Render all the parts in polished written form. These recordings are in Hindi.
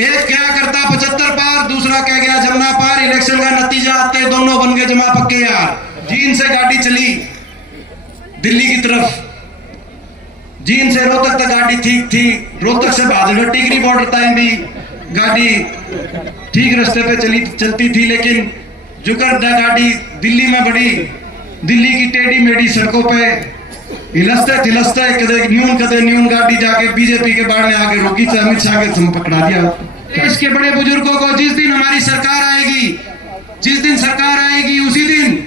एक क्या करता 75 पार, दूसरा क्या गया जमुना पार। इलेक्शन का नतीजा आते दोनों बन गए जमा पक्के यार। जींद से गाड़ी चली दिल्ली की तरफ, जींद से रोहतक तक गाड़ी ठीक थी, रोहतक से बहादुरगढ़ टिकरी बॉर्डर टाइम भी गाड़ी ठीक रास्ते पे चलती थी। लेकिन जुकर गाड़ी दिल्ली में बढ़ी, दिल्ली की टेढ़ी मेढ़ी सड़कों पे हिलस्ते थिलस्ते कदे न्यून गाड़ी जाके बीजेपी के बाढ़ में आगे रोकी, अमित शाह के पकड़ा दिया। देश के बड़े बुजुर्गों को जिस दिन हमारी सरकार आएगी, जिस दिन सरकार आएगी उसी दिन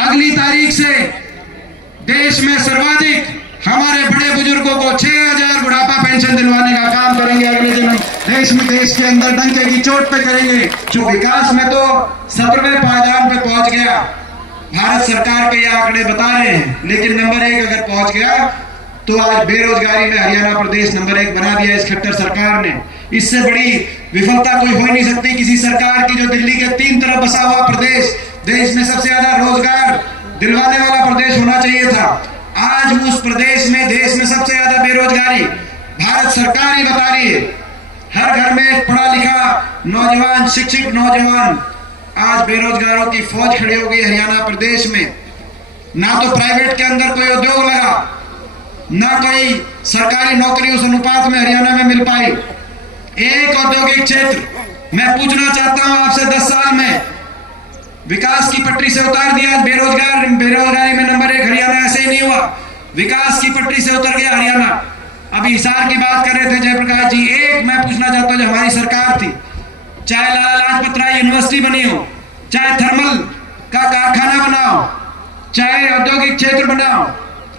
अगली तारीख से देश में सर्वाधिक हमारे बड़े बुजुर्गों को 6000 बुढ़ापा पेंशन दिलवाने का काम करेंगे अगले दिन। देश के अंदर डंके की चोट पे करेंगे। जो विकास में तो 17वें पायदान पे पहुंच गया, भारत सरकार के ये आंकड़े बता रहे हैं। लेकिन नंबर 1 अगर पहुंच गया तो आज बेरोजगारी में हरियाणा प्रदेश नंबर 1 बना दिया इस खट्टर सरकार ने। इससे बड़ी विफलता कोई हो नहीं सकती किसी सरकार की, जो दिल्ली के 3 तरफ बसा हुआ प्रदेश, देश में सबसे ज्यादा रोजगार दिलवाने वाला प्रदेश होना चाहिए था। आज उस प्रदेश में, देश में सबसे ज्यादा बेरोजगारी भारत सरकार ही बता रही है। हर घर में पढ़ा लिखा नौजवान, शिक्षित नौजवान, आज बेरोजगारों की फौज खड़ी हो गई हरियाणा प्रदेश में। ना तो प्राइवेट के अंदर कोई उद्योग लगा, ना कोई सरकारी नौकरी उस अनुपात में हरियाणा में मिल पाई। एक औद्योगिक क्षेत्र मैं पूछना चाहता हूं आपसे, 10 साल में विकास की पटरी से उतार दिया। बेरोजगारी में नंबर 1 हरियाणा ऐसे ही नहीं हुआ, विकास की पटरी से उतर गया हरियाणा। अभी हिसार की बात कर रहे थे जयप्रकाश जी। एक मैं पूछना चाहता हूं, जो हमारी सरकार थी, चाहे लाला लाजपत राय यूनिवर्सिटी बनी हो, चाहे थर्मल का कारखाना बनाओ, चाहे औद्योगिक क्षेत्र बनाओ,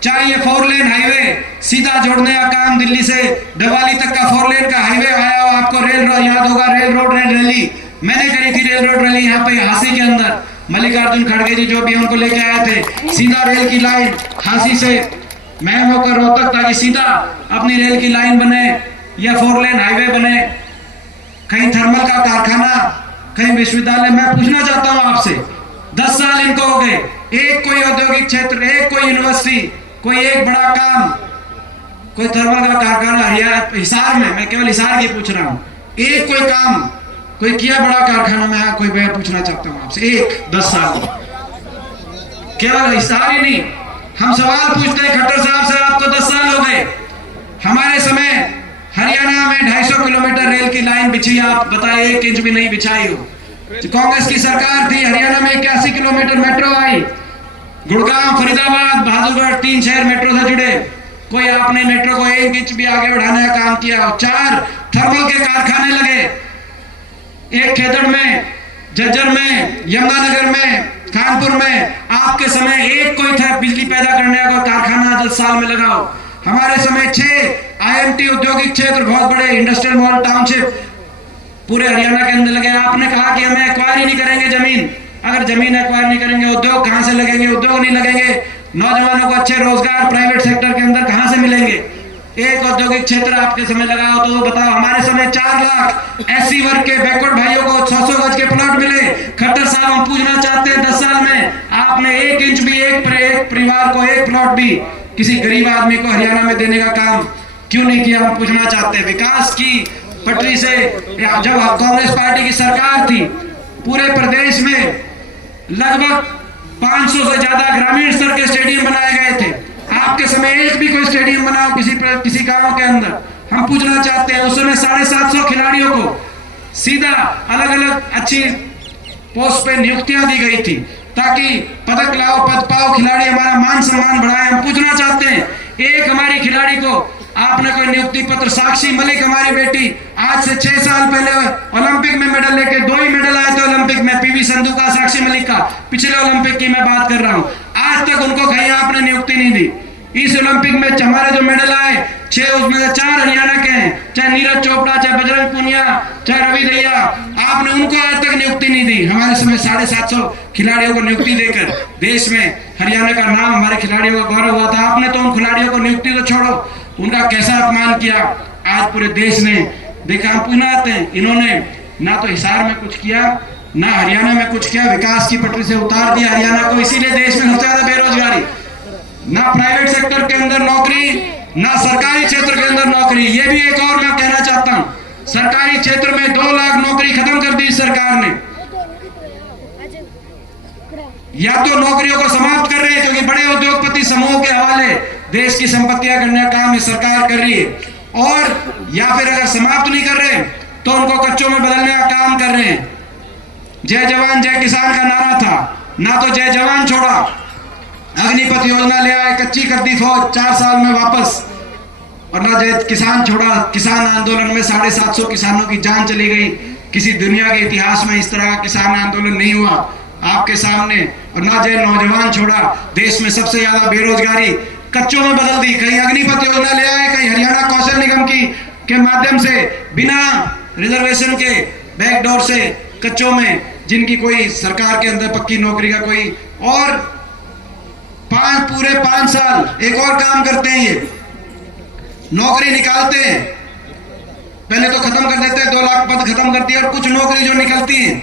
चाहे ये 4 लेन हाईवे सीधा जोड़ने का काम दिल्ली से डवाली तक का 4 लेन का हाईवे आया हो, आपको रेल याद होगा, रेल रोड रैली मैंने करी थी, रेल रोड रैली यहाँ पे हांसी के अंदर। मल्लिकार्जुन खड़गे जी जो भी उनको लेके आए थे, सीधा रेल की लाइन हांसी से मैं होकर रोहतक ताकि सीधा अपनी रेल की लाइन बने या 4 लेन हाईवे बने, कहीं थर्मल का कारखाना, कहीं विश्वविद्यालय। मैं पूछना चाहता हूं आपसे, 10 साल इनको हो गए, एक कोई औद्योगिक क्षेत्र, एक कोई यूनिवर्सिटी, कोई एक बड़ा काम, कोई थर्मल का कारखाना हिसार में, मैं केवल हिसार की पूछ रहा हूं, एक कोई काम कोई किया बड़ा कारखाना में कोई? मैं पूछना चाहता हूं आपसे, एक 10 साल केवल हिसार ही नहीं, हम सवाल पूछते हैं खट्टर साहब से, आपको 10 साल हो गए, हमारे समय हरियाणा में 250 किलोमीटर रेल की लाइन बिछी, आप बताइए 1 इंच भी नहीं बिछाई हो। कांग्रेस की सरकार थी, हरियाणा में 81 किलोमीटर मेट्रो आई, गुड़गांव, फरीदाबाद, बहादुरगढ़ 3 शहर मेट्रो से जुड़े, कोई आपने मेट्रो को 1 इंच भी आगे बढ़ाने का काम किया? 4 थर्मल के कारखाने लगे, एक खेदड़ में, झज्जर में, यमुनानगर में, कानपुर में। आपके समय एक कोई था बिजली पैदा करने का कारखाना 10 साल में लगाओ। हमारे समय 6 IMT औद्योगिक क्षेत्र, बहुत बड़े इंडस्ट्रियल मॉल टाउनशिप पूरे हरियाणा के अंदर लगे। आपने कहा कि हमें एक्वायर ही नहीं करेंगे जमीन, अगर जमीन एक्वायर नहीं करेंगे उद्योग कहां से लगेंगे? उद्योग नहीं लगेंगे, नौजवानों को अच्छे रोजगार प्राइवेट सेक्टर के अंदर कहां से मिलेंगे? एक औद्योगिक क्षेत्र आपके समय लगा हो तो बताओ। हमारे समय 4 लाख SC वर्ग के बैकवर्ड भाइयों को 600 गज के प्लॉट मिले। खट्टर साहब हम पूछना चाहते हैं, 10 साल में आपने 1 इंच भी एक परिवार को 1 प्लॉट भी किसी गरीब आदमी को हरियाणा में देने का काम क्यों नहीं किया? हम पूछना चाहते हैं। विकास की पटरी से जब कांग्रेस पार्टी की सरकार थी, पूरे प्रदेश में लगभग 500 से ज्यादा ग्रामीण स्तर के स्टेडियम बनाए गए थे। आपके समय एक भी कोई स्टेडियम बनाओ किसी गांव के अंदर? हम पूछना चाहते हैं, उस समय 750 खिलाड़ियों को सीधा अलग अलग अच्छी पोस्ट पे नियुक्तियां दी गई थी ताकि पदक लाओ, पद पाओ, खिलाड़ी हमारा मान सम्मान बढ़ाए। हम पूछना चाहते हैं, एक हमारी खिलाड़ी को आपने कोई नियुक्ति पत्र? साक्षी मलिक हमारी बेटी आज से 6 साल पहले ओलंपिक में मेडल लेके 2 ही मेडल आए थे ओलंपिक में, PV संधू का, साक्षी मलिक का, पिछले ओलंपिक की मैं बात कर रहा हूं। आज तक उनको कहीं आपने नियुक्ति नहीं दी। इस ओलंपिक में हमारे जो मेडल आए 6, उसमें से 4 हरियाणा के हैं, चाहे नीरज चोपड़ा, चाहे बजरंग पुनिया, चाहे रवि दहिया, आपने उनको आज तक नियुक्ति नहीं दी। हमारे समय 750 खिलाड़ियों को नियुक्ति देकर देश में हरियाणा का नाम, हमारे खिलाड़ियों का गौरव हुआ था। आपने तो उन खिलाड़ियों को नियुक्ति तो छोड़ो, उनका कैसा अपमान किया आज पूरे देश ने देखा। हम पूछना चाहते हैं, इन्होंने ना तो हिसार में कुछ किया, ना हरियाणा में कुछ किया, विकास की पटरी से उतार दिया हरियाणा को। इसीलिए देश में सबसे ज्यादा बेरोजगारी, ना प्राइवेट सेक्टर के अंदर नौकरी, ना सरकारी क्षेत्र के अंदर नौकरी। ये भी एक और मैं कहना चाहता हूं, सरकारी क्षेत्र में 2 लाख नौकरी खत्म कर दी सरकार ने। या तो नौकरियों को समाप्त कर रहे हैं क्योंकि बड़े उद्योगपति समूह के हवाले देश की संपत्तियां करने का काम सरकार कर रही है, और या फिर अगर समाप्त नहीं कर रहे तो उनको कच्चों में बदलने का काम कर रहे हैं। जय जवान जय किसान का नारा था, ना तो जय जवान छोड़ा, अग्निपथ योजना ले आए, कच्ची कर दी फौज 4 साल में वापस, और ना जय किसान छोड़ा। किसान आंदोलन में 750 किसानों की जान चली गई। किसी दुनिया के इतिहास में इस तरह का किसान आंदोलन नहीं हुआ आपके सामने। और ना जय नौजवान छोड़ा। देश में सबसे ज्यादा बेरोजगारी कच्चों में बदल दी। कहीं अग्निपथ योजना ले आए, कहीं हरियाणा कौशल निगम के माध्यम से बिना रिजर्वेशन के बैकडोर से कच्चों में, जिनकी कोई सरकार के अंदर पक्की नौकरी का कोई, और पूरे 5 साल एक और काम करते हैं, ये नौकरी निकालते हैं। पहले तो खत्म कर देते हैं, 2 लाख पद खत्म करती है, और कुछ नौकरी जो निकलती है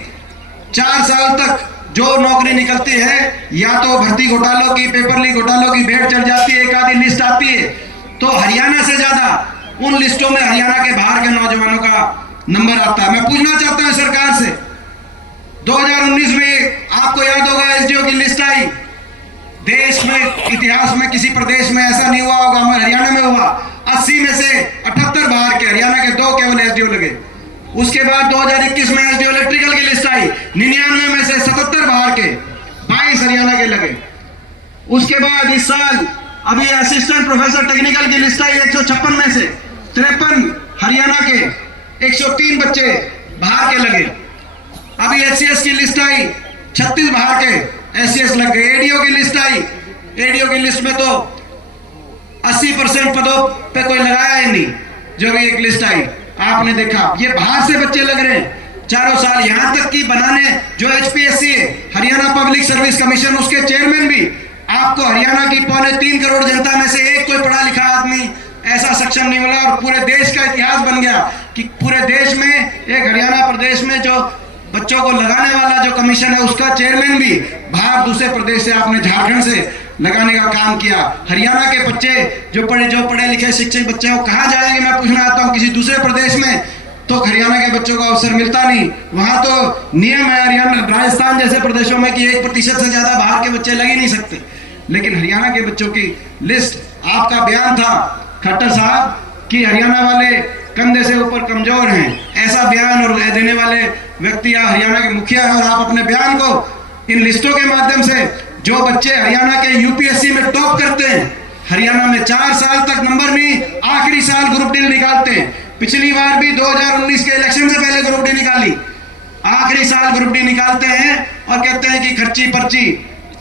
4 साल तक जो नौकरी निकलती है, या तो भर्ती घोटालों की, पेपर लीक घोटालों की भेंट चढ़ जाती है, एक आधी लिस्ट आती है, तो हरियाणा से ज्यादा उन लिस्टों में हरियाणा के बाहर के नौजवानों का नंबर आता है। मैं पूछना चाहता हूं सरकार से, 2019 में आपको याद होगा एसडीओ की लिस्ट आई। देश में इतिहास में किसी प्रदेश में ऐसा नहीं हुआ होगा, हमारे हरियाणा में हुआ। 80 में से 78 बाहर के, हरियाणा के 2 केवल एसडीओ लगे। उसके बाद 2021 में एसडीओ इलेक्ट्रिकल की लिस्ट आई, 99 में से 77 बाहर के, 22 हरियाणा के लगे। उसके बाद इस साल अभी असिस्टेंट प्रोफेसर टेक्निकल की लिस्ट आई, 156 में से 53 हरियाणा के, 103 बच्चे बाहर के लगे। अभी एचसीएस की लिस्ट आई, 36 बाहर के एचसीएस लग गए। एडीओ की लिस्ट आई, एडीओ की लिस्ट में तो 80% पदों पे कोई लगाया ही नहीं। जो भी एक लिस्ट आई आपने देखा, ये बाहर से बच्चे लग रहे हैं चारों साल। यहां तक कि बनाने जो एचपीएससी है, हरियाणा पब्लिक सर्विस कमीशन, उसके चेयरमैन भी आपको हरियाणा की 3.25 करोड़ जनता में से एक कोई पढ़ा लिखा आदमी ऐसा सक्षम नहीं मिला। और पूरे देश का इतिहास बन गया कि पूरे देश में एक हरियाणा प्रदेश में जो बच्चों को लगाने वाला जो कमीशन है, उसका चेयरमैन भी बाहर दूसरे प्रदेश से, आपने झारखंड से लगाने का काम किया। हरियाणा के बच्चे जो पढ़े लिखे शिक्षित बच्चे हैं, वो कहाँ जाएंगे? मैं पूछना आता हूँ, किसी दूसरे प्रदेश में तो हरियाणा के बच्चों को अवसर मिलता नहीं। वहां तो नियम है हरियाणा, राजस्थान जैसे प्रदेशों में कि 1% से ज्यादा बाहर के बच्चे लग ही नहीं सकते। लेकिन हरियाणा के बच्चों की लिस्ट, आपका बयान था खट्टर साहब कि हरियाणा वाले कंधे से ऊपर कमजोर हैं, ऐसा बयान और देने वाले व्यक्ति हरियाणा के मुखिया हैं। और आप अपने बयान को इन लिस्टों के माध्यम से, जो बच्चे हरियाणा के यूपीएससी में टॉप करते हैं, हरियाणा में 4 साल तक नंबर नहीं, आखिरी साल ग्रुप डी निकालते हैं। पिछली बार भी 2019 के इलेक्शन से पहले ग्रुप डी निकाली, आखिरी साल ग्रुप डी निकालते हैं और कहते हैं कि खर्ची पर्ची।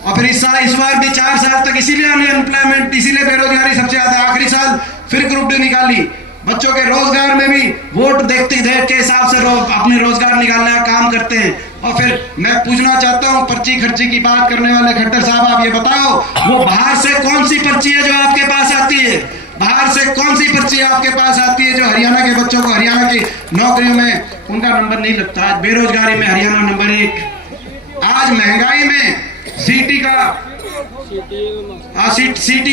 और फिर इस बार भी 4 साल तक, इसीलिए अनएम्प्लॉयमेंट, इसीलिए बेरोजगारी सबसे ज्यादा, आखिरी साल फिर ग्रुप डी निकाली। बच्चों के रोजगार में भी वोट देख के हिसाब से अपने रोजगार निकालने का काम करते हैं। और फिर मैं पूछना चाहता हूं, पर्ची खर्ची की बात करने वाले खट्टर साहब, आप ये बताओ, वो बाहर से कौन सी पर्ची है जो आपके पास आती है? बाहर से कौन सी पर्ची आपके पास आती है जो हरियाणा के बच्चों को, हरियाणा की नौकरियों में उनका नंबर नहीं लगता? आज बेरोजगारी में हरियाणा नंबर 1, आज महंगाई में सीटी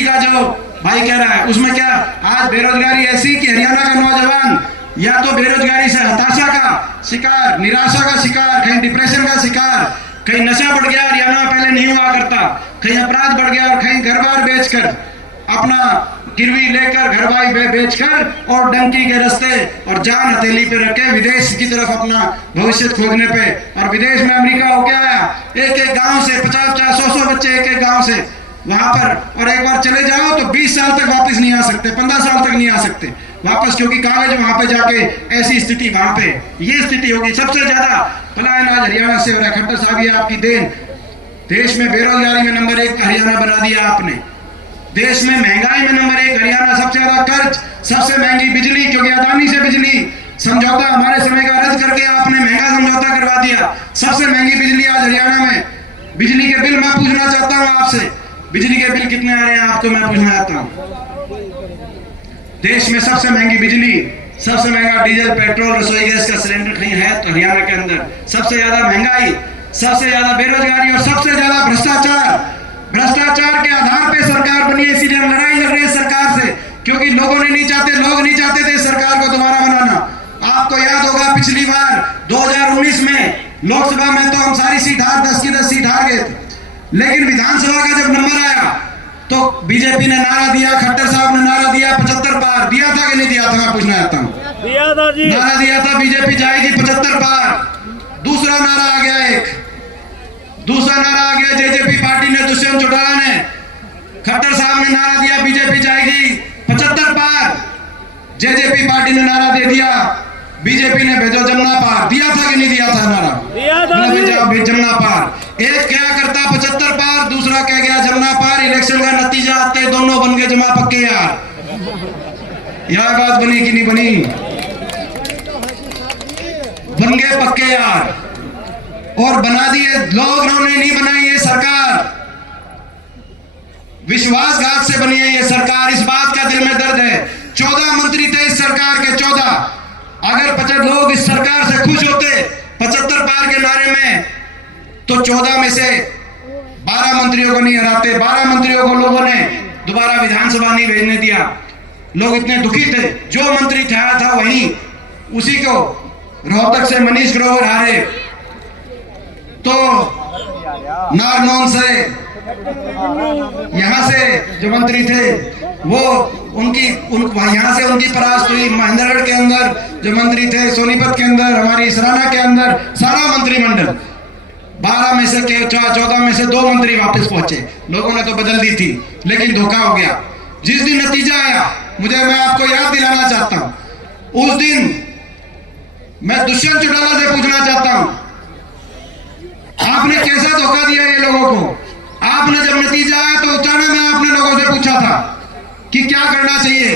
का जो भाई कह रहा है, उसमें क्या, आज बेरोजगारी ऐसी कि हरियाणा का नौजवान या तो बेरोजगारी से हताशा का शिकार, निराशा का शिकार, कहीं डिप्रेशन का शिकार, कहीं नशा बढ़ गया, हरियाणा में पहले नहीं हुआ करता, कहीं अपराध बढ़ गया, और कहीं घर बार बेचकर, अपना गिरवी लेकर, घर बार बेचकर और डंकी के रास्ते और जान हथेली पे रखे विदेश की तरफ अपना भविष्य खोजने पे। और विदेश में अमेरिका हो क्या आया, एक गांव से 50-50, 100 बच्चे एक गांव से वहां पर, और एक बार चले जाओ तो 20 साल तक वापस नहीं आ सकते, 15 साल तक नहीं आ सकते वापस, क्योंकि कागज वहां पे जाके, ऐसी स्थिति वहां पे, ये स्थिति होगी। सबसे ज्यादा पलायन आज हरियाणा से हो रहा है। खट्टर साहब, ये आपकी देन। देश में बेरोजगारी में नंबर 1 हरियाणा बना दिया आपने, देश में महंगाई में नंबर 1 हरियाणा, सबसे ज्यादा कर्ज, सबसे महंगी बिजली, क्योंकि अदानी से बिजली समझौता हमारे समय का रद्द करके आपने महंगा समझौता करवा दिया। सबसे महंगी बिजली आज हरियाणा में। बिजली के बिल मैं पूछना चाहता हूं आपसे, बिजली के बिल कितने आ रहे हैं आपको, मैं पूछना चाहता हूं। देश में सबसे महंगी बिजली, सबसे महंगा डीजल, पेट्रोल, रसोई गैस का सिलेंडर कहीं है तो हरियाणा के अंदर। सबसे ज्यादा महंगाई, सबसे ज्यादा बेरोजगारी और सबसे ज्यादा भ्रष्टाचार। भ्रष्टाचार के आधार पे सरकार बनी है, इसीलिए हम लड़ाई लड़ रहे हैं सरकार से, क्योंकि लोग नहीं चाहते थे सरकार को दोबारा बनाना। आपको याद होगा पिछली बार 2019 में लोकसभा में तो हम सारी सीट हार 10 की 10 सीट हार गए थे, लेकिन विधानसभा का जब नंबर आया तो बीजेपी ने नारा दिया, खट्टर साहब ने नारा दिया 75 पार। दिया था कि नहीं दिया था? मैं पूछना चाहता हूँ। दिया था जी। नारा दिया था बीजेपी जाएगी 75 पार। दूसरा नारा आ गया, दूसरा नारा आ गया जेजेपी पार्टी ने, दुष्यंत चौटाला ने, खट्टर साहब ने नारा दिया बीजेपी जाएगी 75 पार। जेजेपी पार्टी ने नारा दे दिया, बीजेपी ने भेजो जमुना पार। दिया था कि नहीं दिया था नारा? दिया था जी। जमुना पार। एक क्या करता 75 पार, दूसरा कह गया जमुना पार। इलेक्शन का नतीजा आते दोनों बन गए जमा पक्के यार। यह बात बनी कि नहीं बनी? बन गए पक्के यार। और बना दिए लोग, उन्होंने नहीं बनाई ये सरकार, विश्वासघात से बनी है ये सरकार। इस बात का दिल में दर्द है। 14 मंत्री थे इस सरकार के, 14। अगर 50 लोग इस सरकार से खुश होते 75 पार के नारे में, तो 14 में से 12 मंत्रियों को नहीं हराते। 12 मंत्रियों को लोगों ने दोबारा विधानसभा नहीं भेजने दिया। लोग इतने दुखी थे, जो मंत्री था वही, उसी को रोहतक से मनीष ग्रोवर हारे, तो नारनौल से, यहां से जो मंत्री थे वो यहां से उनकी परास्त हुई। महेंद्रगढ़ के अंदर जो मंत्री थे, सोनीपत के अंदर, हमारी सराना के अंदर, सारा मंत्रिमंडल 12 में से 14 में से 2 मंत्री वापस पहुंचे। लोगों ने तो बदल दी थी, लेकिन धोखा हो गया। जिस दिन नतीजा आया, मैं आपको याद दिलाना चाहता हूं, उस दिन मैं दुष्यंत चौटाला से पूछना चाहता हूं, आपने कैसा धोखा दिया ये लोगों को? आपने जब नतीजा आया तो अचानक में आपने लोगों से पूछा था कि क्या करना चाहिए,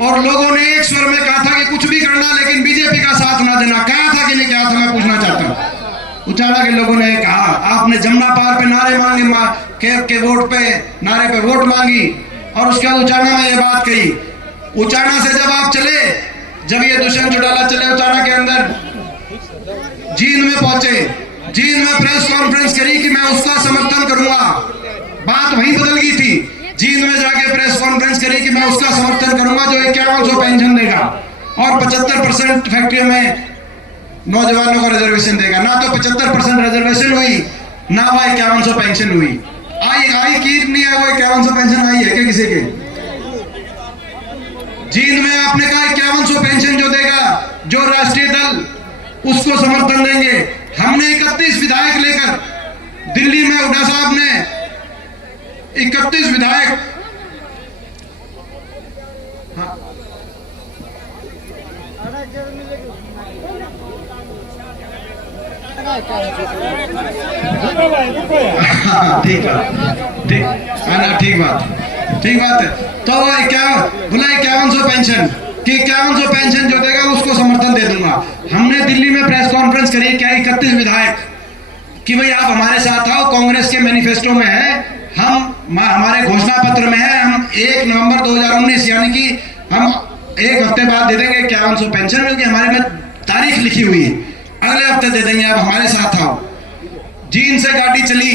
और लोगों ने एक स्वर में कहा था कि कुछ भी करना, लेकिन बीजेपी का साथ ना देना। कहा था कि नहीं कहा था? मैं पूछना चाहता हूं। उचाड़ा के लोगों ने कहा, आपने जमुना पार पे नारे मांगे, के वोट पे, नारे पे वोट मांगी, और उसके बाद उचाड़ा में ये बात कही। उचाड़ा से जब आप चले, जब ये दुष्यंत चौटाला चले उचाड़ा के अंदर, जींद में पहुंचे, जींद में प्रेस कॉन्फ्रेंस करी कि मैं उसका समर्थन करूंगा। बात वहीं बदल गई थी। जींद में जाके प्रेस कॉन्फ्रेंस करी कि मैं उसका समर्थन करूंगा जो 5100 पेंशन देगा और 75% फैक्ट्रियों में नौजवानों को रिजर्वेशन देगा। ना तो 75% रिजर्वेशन हुई, ना वो 5100 पेंशन हुई। आई की नहीं है वो 5100 पेंशन आई है क्या किसी के? जींद में आपने कहा 5100 पेंशन जो देगा, जो राष्ट्रीय दल, उसको समर्थन देंगे। हमने 31 विधायक लेकर दिल्ली में, हुड्डा साहब ने 31 विधायक, ठीक बात है। तो क्या बोला 5100 पेंशन कि 5100 पेंशन जो देगा उसको समर्थन दे दूंगा। हमने दिल्ली में प्रेस कॉन्फ्रेंस करी, क्या 31 विधायक, कि भाई आप हमारे साथ आओ, कांग्रेस के मैनिफेस्टो में है, हमारे घोषणा पत्र में है, हम 1 नवंबर 2019 यानी कि हम 1 हफ्ते बाद दे देंगे 5100 पेंशन, क्योंकि हमारे में तारीख लिखी हुई है, अगले हफ्ते दे देंगे, आप हमारे साथ आओ। जींद से गाड़ी चली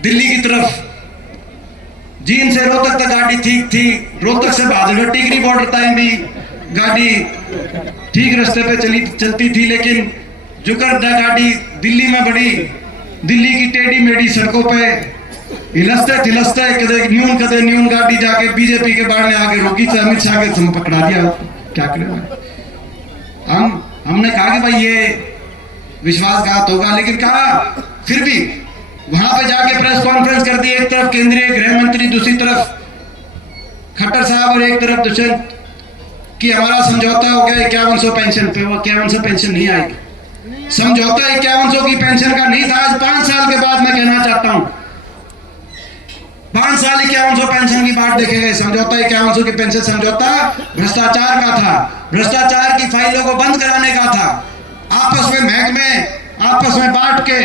दिल्ली की तरफ, जींद से रोहतक तक गाड़ी ठीक थी, रोहतक से बहादुरगढ़ टिकरी बॉर्डर तक भी गाड़ी ठीक रास्ते पे चलती थी, लेकिन जुकर गाड़ी दिल्ली में बढ़ी। दिल्ली की टेढ़ी मेढ़ी सड़कों पे हिलस्ते थिलस्ते कदे न्यून गाड़ी जाके बीजेपी के बाढ़ ने आगे रोकी, तो अमित शाह के पकड़ा दिया। क्या करें हमने कहा कि भाई ये विश्वासघात होगा, लेकिन कहा फिर भी वहां पे जाके प्रेस कॉन्फ्रेंस कर दी। एक तरफ केंद्रीय गृह मंत्री, दूसरी तरफ खट्टर साहब और एक तरफ दुष्यंत, कि हमारा समझौता हो गया 5100 पेंशन पे। वो 5100 पेंशन नहीं आएगी। समझौता 5100 की पेंशन का नहीं था। आज 5 साल के बाद मैं कहना चाहता हूं, 5 साल 5100 पेंशन की बात देखे गए। समझौता 5100 की पेंशन समझौता भ्रष्टाचार का था, भ्रष्टाचार की फाइलों को बंद कराने का था। आपस में महकमे आपस में बांट के,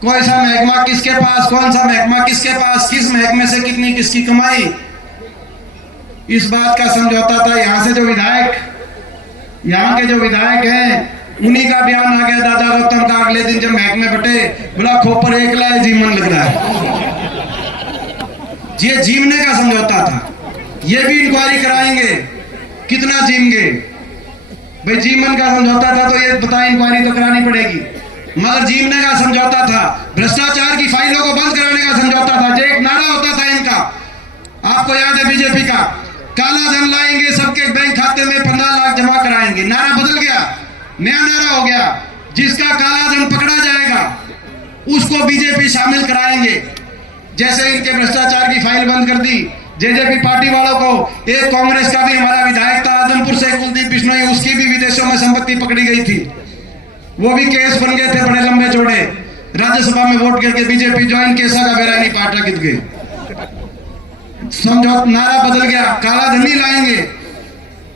कोई सा महकमा किसके पास, कौन सा महकमा किसके पास, किस महकमे से कितनी किसकी कमाई, इस बात का समझौता था। यहाँ से जो विधायक, यहाँ के जो विधायक हैं, उन्हीं का बयान आ गया दादा गौतम का अगले दिन जब महकमे बटे, बोला खोपर एक लाए जीवन लग रहा है। ये जीवने का समझौता था। ये भी इंक्वायरी कराएंगे कितना जीवेंगे। भाई जीवन का समझौता था तो ये बताएं, इंक्वायरी तो करानी पड़ेगी। मगर जीवने का समझौता था, भ्रष्टाचार की फाइलों को बंद कराने का समझौता था। जो एक नारा होता था इनका, आपको याद है बीजेपी का, काला धन लाएंगे, सबके बैंक खाते में 15 लाख जमा कराएंगे। नारा बदल गया, नया नारा हो गया, जिसका काला धन पकड़ा जाएगा उसको बीजेपी शामिल कराएंगे। जैसे इनके भ्रष्टाचार की फाइल बंद कर दी जेजेपी पार्टी वालों को। एक कांग्रेस का भी हमारा विधायक था आदमपुर से, कुलदीप बिश्नोई, उसकी भी विदेशों में संपत्ति पकड़ी गई थी। वो भी केस बन गए थे बड़े लंबे चौड़े, राज्यसभा में वोट करके बीजेपी ज्वाइन, केसा का बेरा नहीं पाटा कित गए। समझौता नारा बदल गया, काला धन नहीं लाएंगे,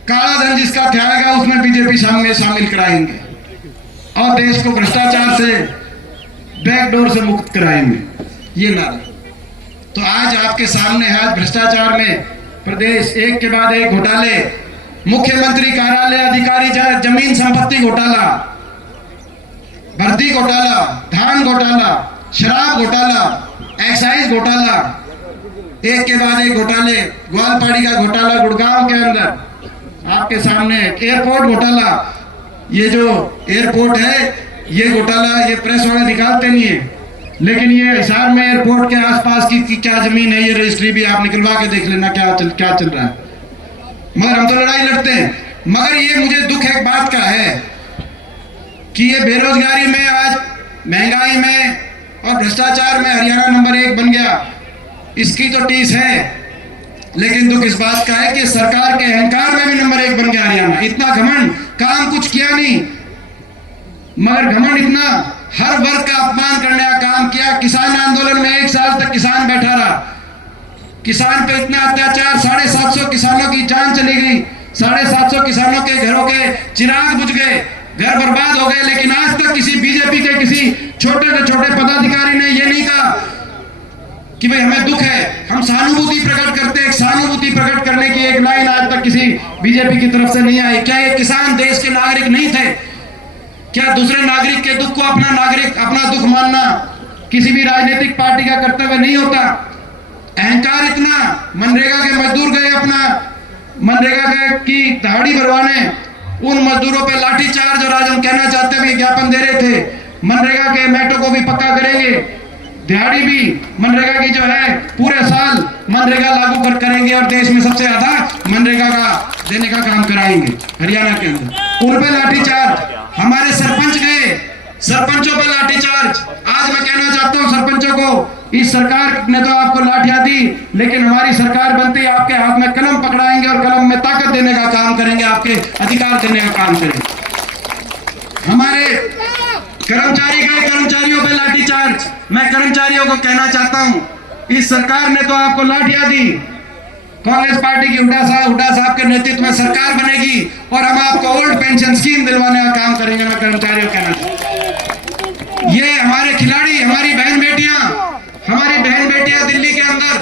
काला धन जिसका ठाएगा उसमें बीजेपी शामिल कराएंगे और देश को भ्रष्टाचार से बैकडोर से मुक्त कराएंगे, ये नारा। तो आज आपके सामने है, आज भ्रष्टाचार में प्रदेश एक के बाद एक घोटाले, मुख्यमंत्री कार्यालय अधिकारी जमीन संपत्ति घोटाला, भर्ती घोटाला, धान घोटाला, शराब घोटाला, एक्साइज घोटाला, एक के बाद एक घोटाले, ग्वालपाड़ी का घोटाला गुड़गांव के अंदर आपके सामने, एयरपोर्ट घोटाला, ये जो एयरपोर्ट है ये घोटाला, ये प्रेस वाले दिखाते नहीं है, लेकिन ये हिसार में एयरपोर्ट के आसपास की क्या जमीन है, ये रजिस्ट्री भी आप निकलवा के देख लेना क्या चल रहा है। मगर हम तो लड़ाई लड़ते हैं। मगर ये मुझे दुख एक बात का है कि ये बेरोजगारी में, आज महंगाई में और भ्रष्टाचार में हरियाणा नंबर 1 बन गया, इसकी तो टीस है। लेकिन दुख इस बात का है कि सरकार के अहंकार में भी नंबर 1 बन गया हरियाणा। इतना घमंड, काम कुछ किया नहीं मगर घमंड इतना, हर वर्ग का अपमान करने का काम किया। किसान आंदोलन में 1 साल तक किसान बैठा रहा, किसान पे इतना अत्याचार, 750 किसानों की जान चली गई, 750 किसानों के घरों के चिराग बुझ गए, घर बर्बाद हो गए। लेकिन आज तक किसी बीजेपी के किसी छोटे से छोटे पदाधिकारी ने यह नहीं कहा कि भाई हमें दुख है, हम सहानुभूति प्रकट करते हैं। सहानुभूति प्रकट करने की एक लाइन आज तक किसी बीजेपी की तरफ से नहीं आई। क्या ये किसान देश के नागरिक नहीं थे? क्या दूसरे नागरिक के दुख को अपना दुख मानना किसी भी राजनीतिक पार्टी का कर्तव्य नहीं होता? अहंकार इतना, मनरेगा के मजदूर गए अपना मनरेगा की दहाड़ी भरवाने, उन मजदूरों पे लाठीचार्ज, और आज हम कहना चाहते हैं, ज्ञापन दे रहे थे मनरेगा के मैटो को भी पक्का करेंगे, दिहाड़ी भी मनरेगा की जो है पूरे साल मनरेगा लागू करेंगे और देश में सबसे ज्यादा मनरेगा का देने का काम कराएंगे हरियाणा के अंदर। उन पे लाठीचार्ज, हमारे सरपंच गए, सरपंचों पे लाठीचार्ज। आज मैं कहना चाहता हूं सरपंचों को, इस सरकार ने तो आपको लाठियां दी, लेकिन हमारी सरकार बनती आपके हाथ में कलम पकड़ाएंगे और कलम में ताकत देने का काम करेंगे, आपके अधिकार देने का काम करेंगे। हमारे कर्मचारी गए, कर्मचारियों पे लाठीचार्ज। मैं कर्मचारियों को कहना चाहता हूं, इस सरकार ने तो आपको लाठियां दी, कांग्रेस पार्टी की हुड्डा साहब के नेतृत्व में सरकार बनेगी और हम आपको ओल्ड पेंशन स्कीम दिलवाने का काम करेंगे। मैं कर्मचारियों को कहना चाहता हूं, ये हमारे खिलाड़ी, हमारी बहन बेटियां दिल्ली के अंदर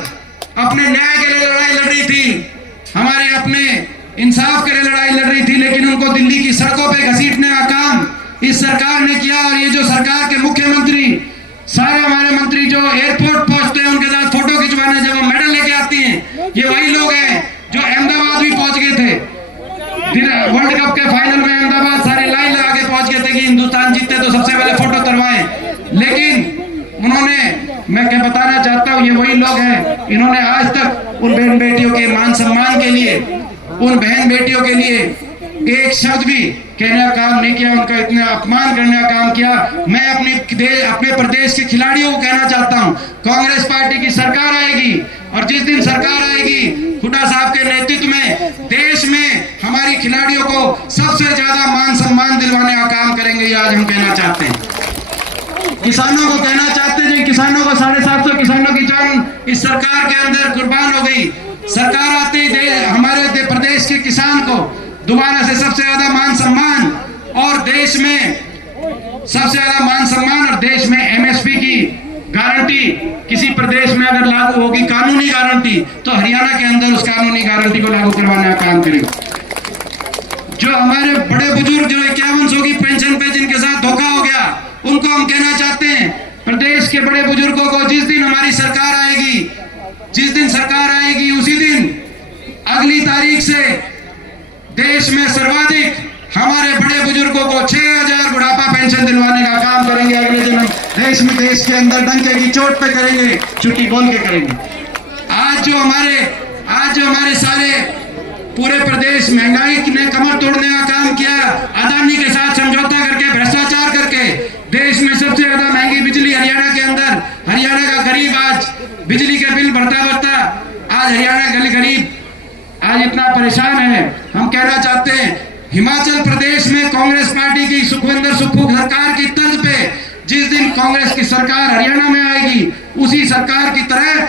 अपने न्याय के लिए लड़ाई लड़ रही थी, हमारे अपने इंसाफ के लिए लड़ाई लड़ रही थी, लेकिन उनको दिल्ली की सड़कों पे घसीटने का काम इस सरकार ने किया। और ये जो सरकार के मुख्यमंत्री, सारे हमारे मंत्री जो एयरपोर्ट पहुंचते हैं उनके साथ फोटो खिंचवाने जब वो मेडल लेके आती हैं, ये वही लोग हैं जो अहमदाबाद भी पहुंच गए थे वर्ल्ड कप के फाइनल में। अहमदाबाद सारे लाइन लगा के पहुंच गए थे कि हिंदुस्तान जीतते तो सबसे पहले फोटो करवाएं, लेकिन उन्होंने, मैं क्या बताना चाहता हूं, ये वही लोग हैं, इन्होंने आज तक उन बहन बेटियों के मान सम्मान के लिए, उन बहन बेटियों के लिए एक शब्द भी कहने का काम नहीं किया, उनका इतना अपमान करने का काम किया। मैं अपने प्रदेश के खिलाड़ियों को कहना चाहता हूं, कांग्रेस पार्टी की सरकार आएगी और जिस दिन सरकार आएगी हुड्डा साहब के नेतृत्व में, देश में हमारी खिलाड़ियों को सबसे ज्यादा मान सम्मान दिलवाने का काम करेंगे। ये आज हम कहना चाहते हैं। किसानों को कहना चाहते हैं, किसानों को 750 किसानों की जान इस सरकार के अंदर कुर्बान हो गई। सरकार आते ही हमारे प्रदेश के किसान को दोबारा से सबसे ज्यादा मान सम्मान, और देश में सबसे ज्यादा मान सम्मान, और देश में एमएसपी की गारंटी किसी प्रदेश में अगर लागू होगी, कानूनी गारंटी, तो हरियाणा के अंदर उस कानूनी गारंटी को लागू करवाने का काम करेंगे। जो हमारे बड़े बुजुर्ग जो 5100 की पेंशन पे जिनके साथ धोखा हो गया, उनको हम कहना चाहते हैं, प्रदेश के बड़े बुजुर्गों को जिस दिन हमारी सरकार आएगी, जिस दिन सरकार आएगी उसी दिन अगली तारीख से देश में सर्वाधिक हमारे 6,000 बुढ़ापा पेंशन दिलवाने का काम करेंगे अगले दिनों। देश के अंदर डंके की चोट पे करेंगे, छुट्टी बोल के करेंगे। आज जो हमारे सारे पूरे प्रदेश महंगाई ने कमर तोड़ने का काम किया, अदानी के साथ समझौता करके, भ्रष्टाचार करके देश में सबसे ज्यादा महंगी बिजली हरियाणा के अंदर। हरियाणा का गरीब आज बिजली के बिल भरता आज हरियाणा गरीब आज इतना परेशान है। हम कहना चाहते हैं हिमाचल प्रदेश में कांग्रेस पार्टी की सुखविंदर सुक्खू सरकार की तर्ज पे जिस दिन कांग्रेस की सरकार हरियाणा में आएगी, उसी सरकार की तरह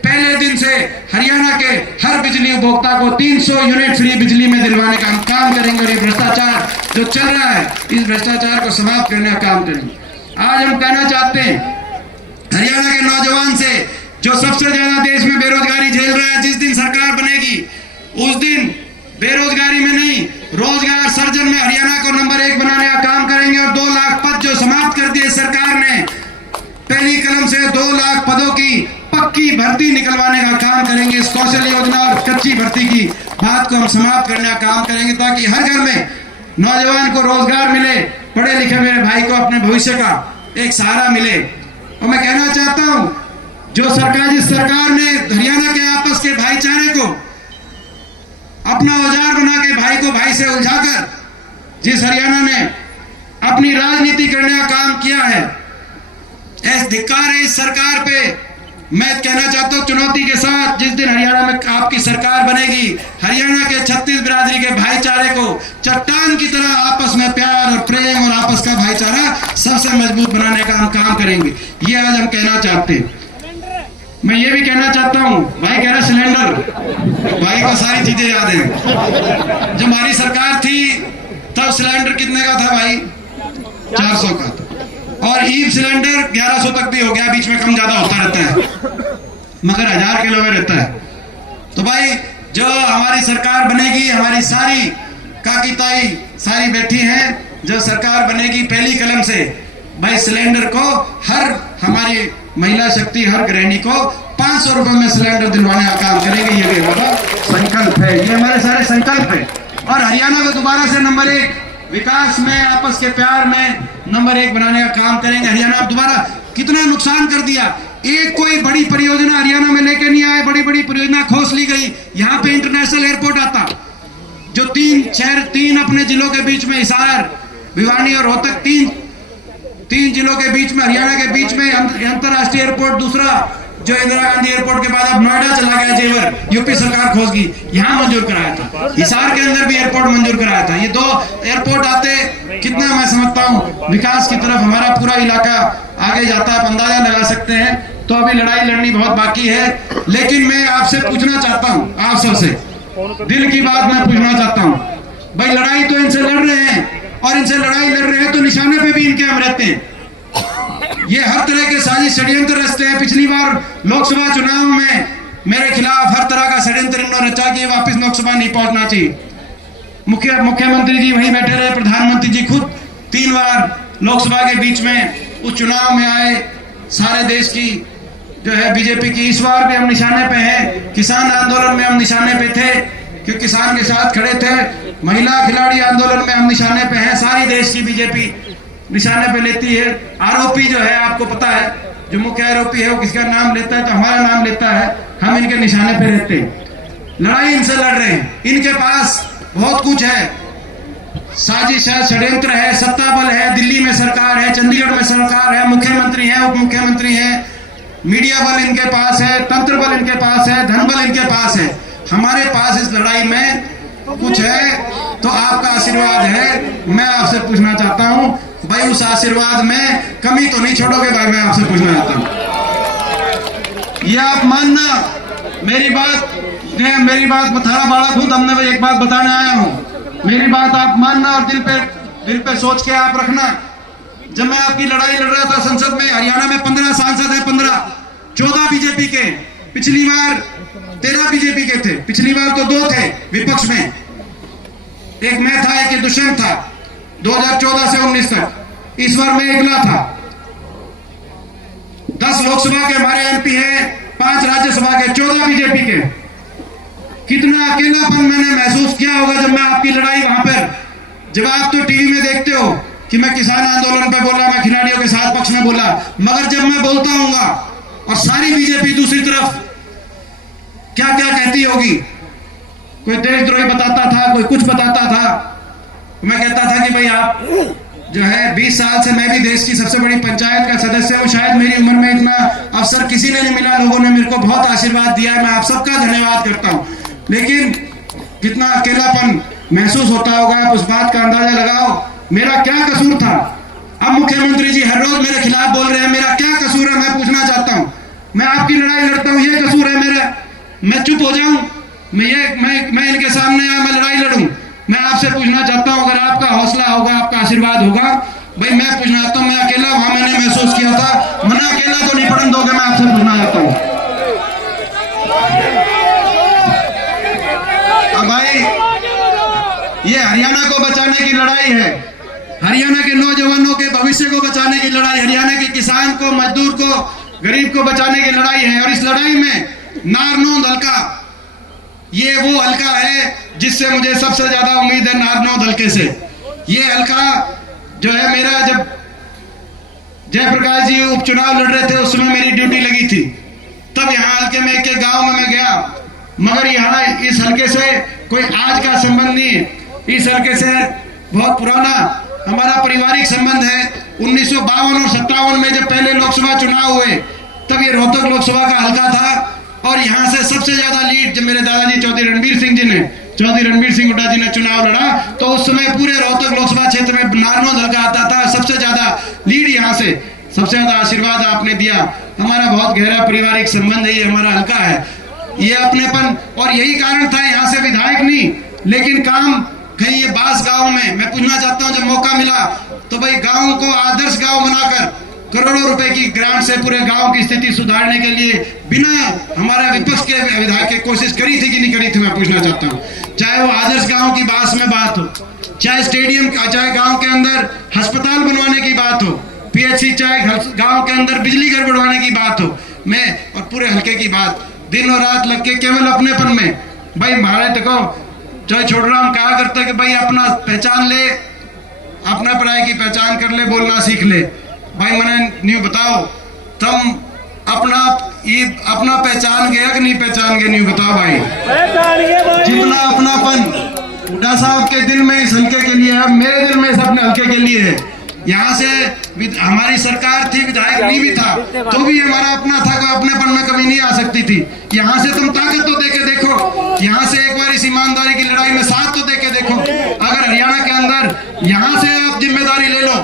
पहले दिन से हरियाणा के हर बिजली उपभोक्ता को 300 यूनिट फ्री बिजली में दिलवाने का हम काम करेंगे। और ये भ्रष्टाचार जो चल रहा है, इस भ्रष्टाचार को समाप्त करने का काम करेंगे। आज हम कहना चाहते हैं हरियाणा के नौजवान से जो सबसे ज्यादा देश में बेरोजगारी झेल रहा है, जिस दिन सरकार बनेगी उस दिन बेरोजगारी में नहीं, रोजगार सर्जन में हरियाणा को नंबर 1 बनाने का काम करेंगे। और 2 लाख पद जो समाप्त कर दिए सरकार ने, पहली कलम से 2 लाख पदों की पक्की भर्ती निकलवाने का काम करेंगे। इस कौशल योजना और कच्ची भर्ती की बात को हम समाप्त करने का काम करेंगे, ताकि हर घर में नौजवान को रोजगार मिले, पढ़े लिखे मेरे भाई को अपने भविष्य का एक सहारा मिले। और मैं कहना चाहता हूं जिस सरकार ने हरियाणा के आपस के भाईचारे को अपना औजार बना के भाई से उलझाकर जिस हरियाणा ने अपनी राजनीति करने का काम किया है, ऐसे धिक्कार है इस सरकार पे। मैं कहना चाहता हूं चुनौती के साथ जिस दिन हरियाणा में आपकी सरकार बनेगी, हरियाणा के 36 बिरादरी के भाईचारे को चट्टान की तरह आपस में प्यार और प्रेम और आपस का भाईचारा सबसे मजबूत बनाने का हम काम करेंगे। ये आज हम कहना चाहते हैं। मैं ये भी कहना चाहता हूं, भाई कह रहा सिलेंडर, भाई को सारी चीजें याद है। जब हमारी सरकार थी तब सिलेंडर कितने का था भाई? 400 का था। और ईव सिलेंडर 1100 तक भी हो गया, बीच में कम ज्यादा होता रहता है, मगर 1000 किलो में रहता है। तो भाई जो हमारी सरकार बनेगी, हमारी सारी काकी ताई सारी बैठी हैं, जब सरकार बनेगी पहली कलम से भाई सिलेंडर को हर हमारी महिला शक्ति, हर गृहिणी को 500 रुपए में सिलेंडर दिलवाने का काम करेंगे। ये हमारा संकल्प है, ये हमारे सारे संकल्प है। और हरियाणा को दोबारा से नंबर 1 विकास में, आपस के प्यार में नंबर 1 बनाने का काम करेंगे। हरियाणा दोबारा कितना नुकसान कर दिया, एक कोई बड़ी परियोजना हरियाणा में लेके नहीं आए, बड़ी बड़ी परियोजना खोस ली गई। यहाँ पे इंटरनेशनल एयरपोर्ट आता, जो 3 अपने जिलों के बीच में, हिसार, भिवानी और रोहतक, 3 जिलों के बीच में, हरियाणा के बीच में अंतरराष्ट्रीय एयरपोर्ट। दूसरा जो इंदिरा गांधी एयरपोर्ट के बाद अब नोएडा चला गया, जेवर, यूपी सरकार खोज गई, यहाँ मंजूर कराया था। हिसार के अंदर भी एयरपोर्ट मंजूर कराया था। ये 2 एयरपोर्ट आते कितना मैं समझता हूँ विकास की तरफ हमारा पूरा इलाका आगे जाता है, आप अंदाजा लगा सकते हैं। तो अभी लड़ाई लड़नी बहुत बाकी है, लेकिन मैं आपसे पूछना चाहता हूँ, आप सबसे दिल की बात मैं पूछना चाहता हूँ। भाई लड़ाई तो इनसे लड़ रहे हैं, और इनसे लड़ाई लड़ रहे हैं तो निशाने पे भी इनके हम रहते हैं। ये हर तरह के साजिश षड्यंत्र रचते हैं। पिछली बार लोकसभा चुनाव में मेरे खिलाफ हर तरह का षड्यंत्र इन्होंने रचा कि वापस लोकसभा नहीं पहुंचना चाहिए। मुख्यमंत्री जी वहीं बैठे रहे, प्रधानमंत्री जी खुद 3 बार लोकसभा के बीच में उस चुनाव में आए। सारे देश की जो है बीजेपी की, इस बार भी हम निशाने पे हैं। किसान आंदोलन में हम निशाने पे थे क्योंकि किसान के साथ खड़े थे। महिला खिलाड़ी आंदोलन में हम निशाने पे हैं। सारी देश की बीजेपी निशाने पे लेती है। आरोपी जो है आपको पता है, जो मुख्य आरोपी है वो किसका नाम लेता है तो हमारा नाम लेता है, हम इनके निशाने पे रहते हैं। लड़ाई इनसे लड़ रहे हैं, इनके पास बहुत कुछ है, साजिश है, षड्यंत्र है, सत्ता बल है, दिल्ली में सरकार है, चंडीगढ़ में सरकार है, मुख्यमंत्री है, उप मुख्यमंत्री है, मीडिया बल इनके पास है, तंत्र बल इनके पास है, धन बल इनके पास है। हमारे पास इस लड़ाई में कुछ है तो आपका आशीर्वाद है। मैं आपसे पूछना चाहता हूं भाई, उस आशीर्वाद में कमी तो नहीं छोड़ोगे भाई? मैं आपसे पूछना चाहता हूं, ये आप मानना मेरी बात थारा बाड़ा खुद हमने एक बात बताने आया हूं, मेरी बात आप मानना और दिल पे सोच के आप रखना। जब मैं आपकी लड़ाई लड़ रहा था संसद में, हरियाणा में 15 सांसद है, 14 बीजेपी के, पिछली बार 13 बीजेपी के थे, पिछली बार तो 2 थे विपक्ष में, एक मैं था, एक दुष्यंत था 2014 से 19 तक। इस बार मैं अकेला था। 10 लोकसभा के हमारे एमपी हैं, 5 राज्यसभा के, 14 बीजेपी के। कितना अकेलापन मैंने महसूस किया होगा जब मैं आपकी लड़ाई वहां पर जब आप तो टीवी में देखते हो कि मैं किसान आंदोलन पे बोला, मैं खिलाड़ियों के साथ पक्ष में बोला, मगर जब मैं बोलता हूँगा और सारी बीजेपी दूसरी तरफ क्या क्या कहती होगी, कोई देशद्रोही बताता था, कोई कुछ बताता था, मैं कहता था कि भाई आप जो है 20 साल से मैं भी देश की सबसे बड़ी पंचायत का सदस्य हूँ, शायद मेरी उम्र में इतना अवसर किसी ने नहीं मिला, लोगों ने मेरे को बहुत आशीर्वाद दिया है, मैं आप सबका धन्यवाद करता हूँ। लेकिन कितना अकेलापन महसूस होता होगा, आप उस बात का अंदाजा लगाओ। मेरा क्या कसूर था? अब मुख्यमंत्री जी हर रोज मेरे खिलाफ बोल रहे हैं, मेरा क्या कसूर है? मैं पूछना चाहता हूँ। मैं आपकी लड़ाई लड़ता हूँ, ये कसूर है मेरा? मैं चुप हो जाऊं? मैं इनके सामने आया, मैं लड़ाई लड़ूं? मैं आपसे पूछना चाहता हूँ, अगर आपका हौसला होगा, आपका आशीर्वाद होगा, भाई मैं पूछना चाहता हूँ, मैं अकेला वहां मैंने महसूस किया था, मना अकेला तो नहीं पड़न दोगे? मैं आपसे पूछना चाहता हूँ। अब भाई ये हरियाणा को बचाने की लड़ाई है, हरियाणा के नौजवानों के भविष्य को बचाने की लड़ाई, हरियाणा के किसान को, मजदूर को, गरीब को बचाने की लड़ाई है। और इस लड़ाई में नारनौंद हल्का ये वो हल्का है जिससे मुझे सबसे ज्यादा उम्मीद है, नारनौंद हल्के से। ये हल्का जो है मेरा, जब जयप्रकाश जी उपचुनाव लड़ रहे थे उस समय मेरी ड्यूटी लगी थी, तब यहाँ हल्के में एक गांव में मैं गया, मगर यहाँ इस हल्के से कोई आज का संबंध नहीं है। इस हल्के से बहुत पुराना हमारा पारिवारिक संबंध है। 1952 और 57 में जब पहले लोकसभा चुनाव हुए तब ये रोहतक लोकसभा का हल्का था, और यहाँ से सबसे ज्यादा लीड जब मेरे दादाजी चौधरी रणबीर सिंह हुड्डा जी ने चुनाव लड़ा, तो उस समय पूरे रोहतक लोकसभा क्षेत्र में नारनौंद हल्का आता था, सबसे ज्यादा लीड यहाँ से, सबसे ज्यादा आशीर्वाद आपने दिया। हमारा बहुत गहरा पारिवारिक संबंध है, ये हमारा हल्का है, ये अपनेपन। और यही कारण था, यहाँ से विधायक नहीं लेकिन काम कहीं ये बास गांव में। मैं पूछना चाहता हूँ, जब मौका मिला तो भाई गांव को आदर्श गांव बनाकर करोड़ों रुपए की ग्रांट से पूरे गांव की स्थिति सुधारने के लिए बिना हमारे विपक्ष के विधायक की कोशिश करी थी कि नहीं करी थी? मैं पूछना चाहता हूँ। चाहे वो आदर्श गांव की बास में बात हो, चाहे स्टेडियम, चाहे गांव के अंदर अस्पताल बनवाने की बात हो, पीएचसी, चाहे गांव के अंदर बिजली घर बनवाने की बात हो, मैं और पूरे हल्के की बात, दिन और रात लग के केवल अपनेपन में। भाई हमारे देखो, चाहे छोटूराम कहा करते कि भाई अपना पहचान ले, अपना पराई की पहचान कर ले, बोलना सीख ले। भाई मैंने न्यू बताओ, तुम अपना पहचान गया कि नहीं पहचान गए? न्यू बताओ भाई, जितना अपनापन हुड्डा साहब के दिल में इस हल्के के लिए है, मेरे दिल में इस अपने हल्के के लिए है। यहाँ से हमारी सरकार थी, विधायक नहीं भी था तो भी हमारा अपना था, कोई अपनेपन में कमी नहीं आ सकती थी। यहाँ से तुम ताकत तो देके देखो, यहाँ से एक बार इस ईमानदारी की लड़ाई में साथ तो देके देखो। अगर हरियाणा के अंदर यहाँ से आप जिम्मेदारी ले लो,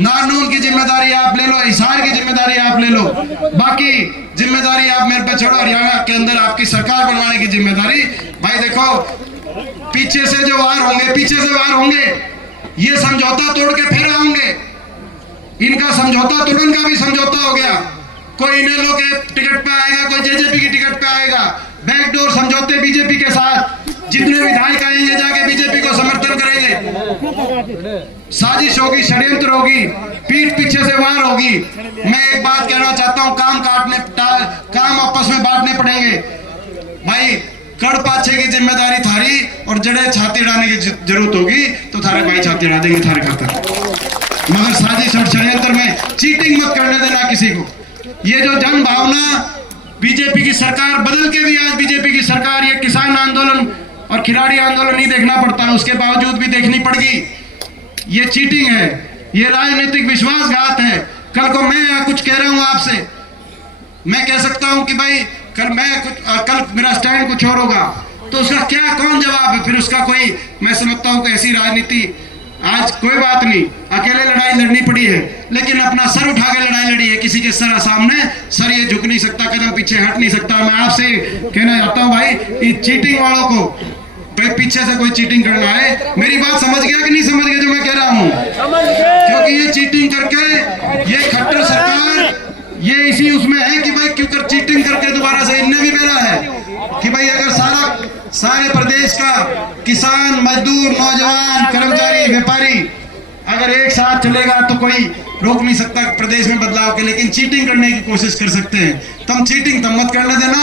नारनौंद की जिम्मेदारी आप ले लो, हिसार की जिम्मेदारी आप ले लो, बाकी जिम्मेदारी आप मेरे पे छोड़ो, हरियाणा के अंदर आपकी सरकार बनवाने की जिम्मेदारी। भाई देखो, पीछे से जो वार होंगे, ये समझौता तोड़ के फिर आएंगे। इनका समझौता तोड़न का भी समझौता हो गया, कोई इनेलो के टिकट पे आएगा, कोई जेजेपी की टिकट पे आएगा, बैकडोर समझौते बीजेपी के साथ। जितने विधायक आएंगे जाके बीजेपी को समर्थन करेंगे, साजिश होगी, षड्यंत्र होगी, पीठ पीछे से वार होगी। मैं एक बात कहना चाहता हूँ, काम आपस में बांटने पड़ेंगे। भाई कड़ पाछे की जिम्मेदारी थारी, और जड़े छाती अड़ाने की जरूरत होगी तो थारे भाई छाती अड़ा देंगे थारे खातर। मगर साजिश और षड्यंत्र में चीटिंग मत करने देना किसी को। ये जो जन भावना, बीजेपी की सरकार बदल के भी आज बीजेपी की सरकार ये किसान आंदोलन और खिलाड़ी आंदोलन नहीं देखना पड़ता है, उसके बावजूद भी देखनी पड़गी। ये चीटिंग है, ये राजनीतिक विश्वासघात है। कल को मैं कुछ कह रहा हूं आपसे, मैं कह सकता हूं कि भाई कल मेरा स्टैंड कुछ और होगा, तो उसका क्या कौन जवाब है? फिर उसका कोई, मैं समझता हूं कि ऐसी राजनीति आज कोई बात नहीं, अकेले लड़ाई लड़नी पड़ी है, लेकिन अपना सर उठा के लड़ाई लड़ी है। किसी के सर सामने सर ये झुक नहीं सकता, कदम पीछे हट नहीं सकता। मैं आपसे कहना चाहता हूं भाई, इन चीटिंग वालों को, भाई पीछे से कोई चीटिंग करना है, मेरी बात समझ गया कि नहीं समझ गया जो मैं कह रहा हूं? क्योंकि ये चीटिंग करके, ये खट्टर सरकार ये इसी उसमें है कि भाई क्यों चीटिंग करके दोबारा से इनने भी मेरा है कि भाई अगर सारे प्रदेश का किसान, मजदूर, नौजवान, कर्मचारी, व्यापारी अगर एक साथ चलेगा तो कोई रोक नहीं सकता प्रदेश में बदलाव के। लेकिन चीटिंग करने की कोशिश कर सकते हैं। तुम चीटिंग तुम मत करने देना,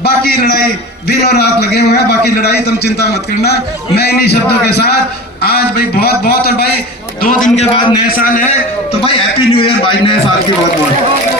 बाकी लड़ाई दिन और रात लगे हुए हैं, बाकी लड़ाई तुम चिंता मत करना। मैं इन्हीं शब्दों के साथ आज भाई बहुत बहुत, और भाई 2 दिन के बाद नया साल है, तो भाई हैप्पी न्यू ईयर भाई, नए साल की बहुत बहुत।